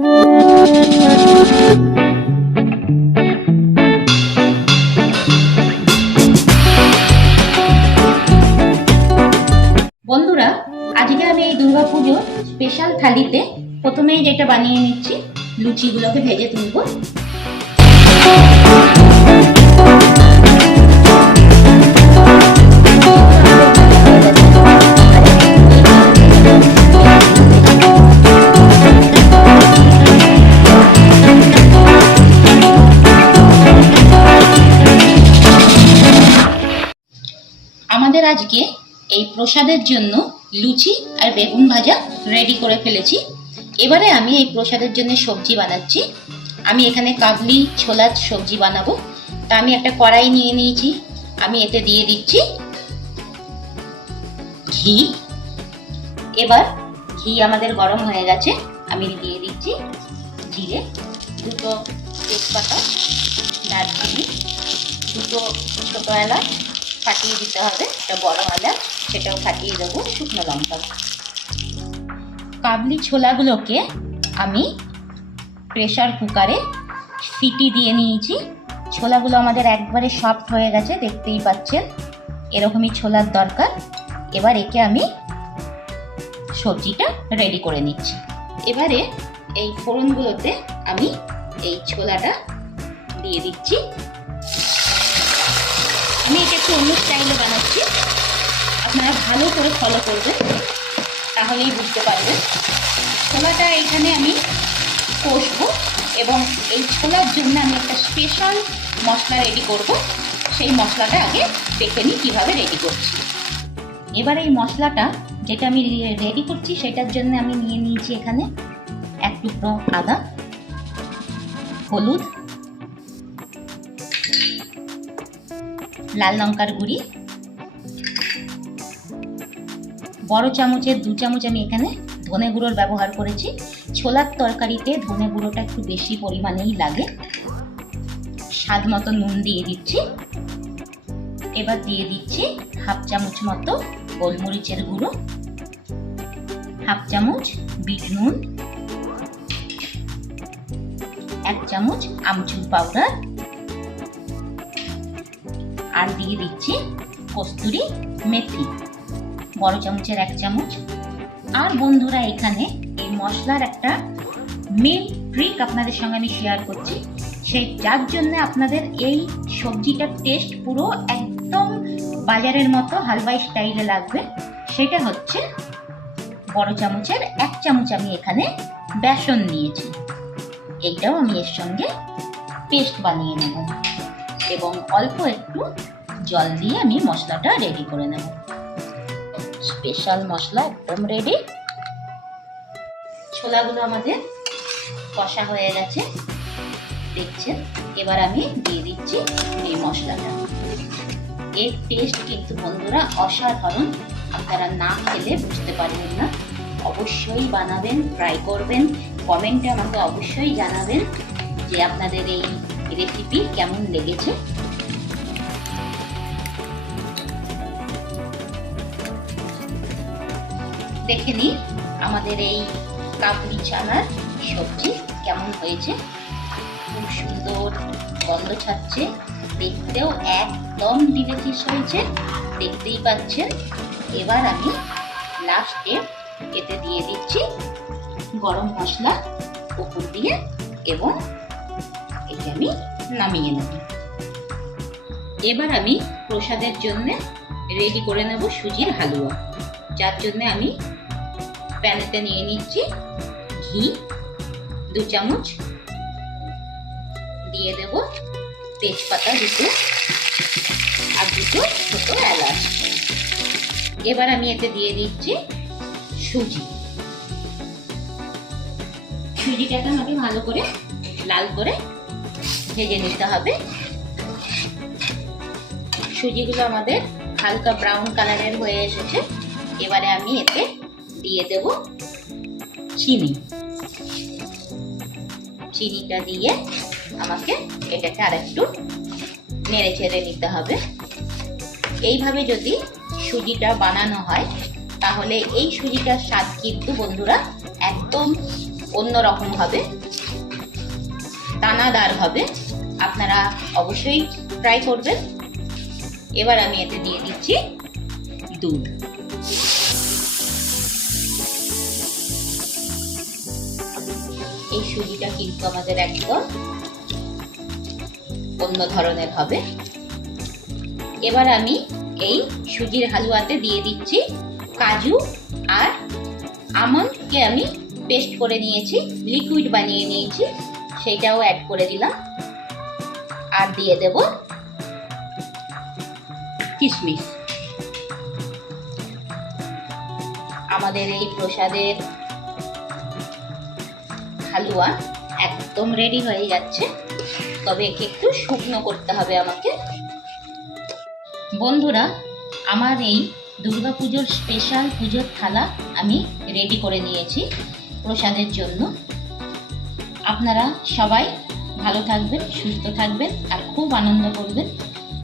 বন্ধুরা, আজকে আমি এই দুর্গাপুজো স্পেশাল থালিতে প্রথমেই যেটা বানিয়ে নিচ্ছি, লুচিগুলোকে ভেজে তুলব। আমাদের আজকে এই প্রসাদের জন্য লুচি আর বেগুন ভাজা রেডি করে ফেলেছি। এবারে আমি এই প্রসাদের জন্য সবজি বানাচ্ছি। আমি এখানে কাবলি ছোলার সবজি বানাবো। তা আমি একটা কড়াই নিয়ে নিয়েছি। আমি এতে দিয়ে দিচ্ছি ঘি। এবার ঘি আমাদের গরম হয়ে গেছে, আমি দিয়ে দিচ্ছি জিরে, দুটো তেজপাতা, দারচিনি, দুটো ছোট এলাচ ফাটিয়ে দিতে হবে, একটা বড় এলাচ সেটাও ফাটিয়ে দেবো, শুকনো লঙ্কা। কাবলি ছোলাগুলোকে আমি প্রেসার কুকারে সিটি দিয়ে নিয়েছি। ছোলাগুলো আমাদের একবারে সফট হয়ে গেছে, দেখতেই পাচ্ছেন, এরকমই ছোলার দরকার। এবার একে আমি সবজিটা রেডি করে নিচ্ছি। এবারে এই ফোড়নগুলোতে আমি এই ছোলাটা দিয়ে দিচ্ছি। আমি এটা একটু অন্য স্টাইলে বানাচ্ছি, আপনারা ভালো করে ফলো করবেন, তাহলেই বুঝতে পারবেন। ছোলাটা এখানে আমি কষবো এবং এই ছোলার জন্য আমি একটা স্পেশাল মশলা রেডি করব। সেই মশলাটা আগে দেখে নিই কীভাবে রেডি করছি। এবার এই মশলাটা যেটা আমি রেডি করছি সেটার জন্য আমি নিয়ে নিয়েছি এখানে এক টুকরো আদা, হলুদ, লাল লঙ্কার গুঁড়ি, বড় চামচের 2 চামচ আমি এখানে ধনে গুঁড়োর ব্যবহার করেছি। ছোলার তরকারিতে ধনে গুঁড়োটা একটু বেশি পরিমাণেই লাগে। স্বাদ মতো নুন দিয়ে দিচ্ছি। এবার দিয়ে দিচ্ছি 1/2 চামচ মতো গোলমরিচের গুঁড়ো, 1/2 চামচ বিট নুন, 1 চামচ আমচুর পাউডার, আর দিয়ে দিচ্ছি কস্তুরি মেথি, বড় চামচের 1 চামচ। আর বন্ধুরা, এখানে এই মশলার একটা মেন ট্রিক আপনাদের সঙ্গে আমি শেয়ার করছি, সেই যার জন্য আপনাদের এই সবজিটার টেস্ট পুরো একদম বাজারের মতো হালুয়াই স্টাইলে লাগবে। সেটা হচ্ছে বড় চামচের 1 চামচ আমি এখানে বেসন নিয়েছি। এইটাও আমি এর সঙ্গে পেস্ট বানিয়ে নেব এবং অল্প একটু জল দিয়ে আমি মশলাটা রেডি করে নেব। স্পেশাল মশলা একদম রেডি। ছোলাগুলো আমাদের কষা হয়ে গেছে, দেখছেন। এবার আমি দিয়ে দিচ্ছি এই মশলাটা। এর টেস্ট কিন্তু বন্ধুরা অসাধারণ, আপনারা না খেলে বুঝতে পারবেন না। অবশ্যই বানাবেন, ট্রাই করবেন, কমেন্টে আমাকে অবশ্যই জানাবেন যে আপনাদের এই রেসিপি কেমন লেগেছে। দেখে নিন আমাদের এই কাবলি চানার সবজি কেমন হয়েছে। খুব সুন্দর গন্ধ ছাড়ছে, দেখতেও একদম ডিলিশিয়াস হয়েছে, দেখতেই পাচ্ছেন। এবার আমি লাস্টে এতে দিয়ে দিচ্ছি গরম মশলা উপর দিয়ে এবং একে আমি নামিয়ে নেব। এবার আমি প্রসাদের জন্য রেডি করে নেব সুজির হালুয়া। যার জন্য আমি প্যানেতে নিয়ে নিচ্ছি ঘি 2 চামচ, দিয়ে দেব তেজপাতা 2 আর 2 ছোট এলাচ। এবার আমি এতে দিয়ে দিচ্ছি সুজি। সুজিটাকে আমাকে ভালো করে লাল করে ভেজে নিতে হবে। সুজিগুলো আমাদের হালকা ব্রাউন কালারের হয়ে এসেছে। এবারে আমি এতে দিয়ে দেব চিনি। চিনিটা দিয়ে আমাকে এটাকে আরেকটু নেড়ে চেড়ে নিতে হবে। এইভাবে যদি সুজিটা বানানো হয় তাহলে এই সুজিটার স্বাদ কিন্তু বন্ধুরা একদম অন্যরকম হবে, দানাদার হবে। আপনারা অবশ্যই ট্রাই করবেন। এবার আমি এতে দিয়ে দিচ্ছি দুধ। এই সুজিটা কিন্তু আমাদের একদম অন্য ধরনের হবে। এবার আমি এই সুজির হালুয়াতে দিয়ে দিচ্ছি কাজু আর আমন্ডকে আমি পেস্ট করে নিয়েছি, লিকুইড বানিয়ে নিয়েছি, সেইটাও অ্যাড করে দিলাম। আর দিয়ে দেব কিশমিশ। আমাদের এই প্রসাদের হালুয়া একদম রেডি হয়ে যাচ্ছে, তবে একে একটু শুকনো করতে হবে আমাকে। বন্ধুরা, আমার এই দুর্গাপুজোর স্পেশাল পুজোর থালা আমি রেডি করে নিয়েছি প্রসাদের জন্য। আপনারা সবাই ভালো থাকবেন, সুস্থ থাকবেন আর খুব আনন্দ করবেন।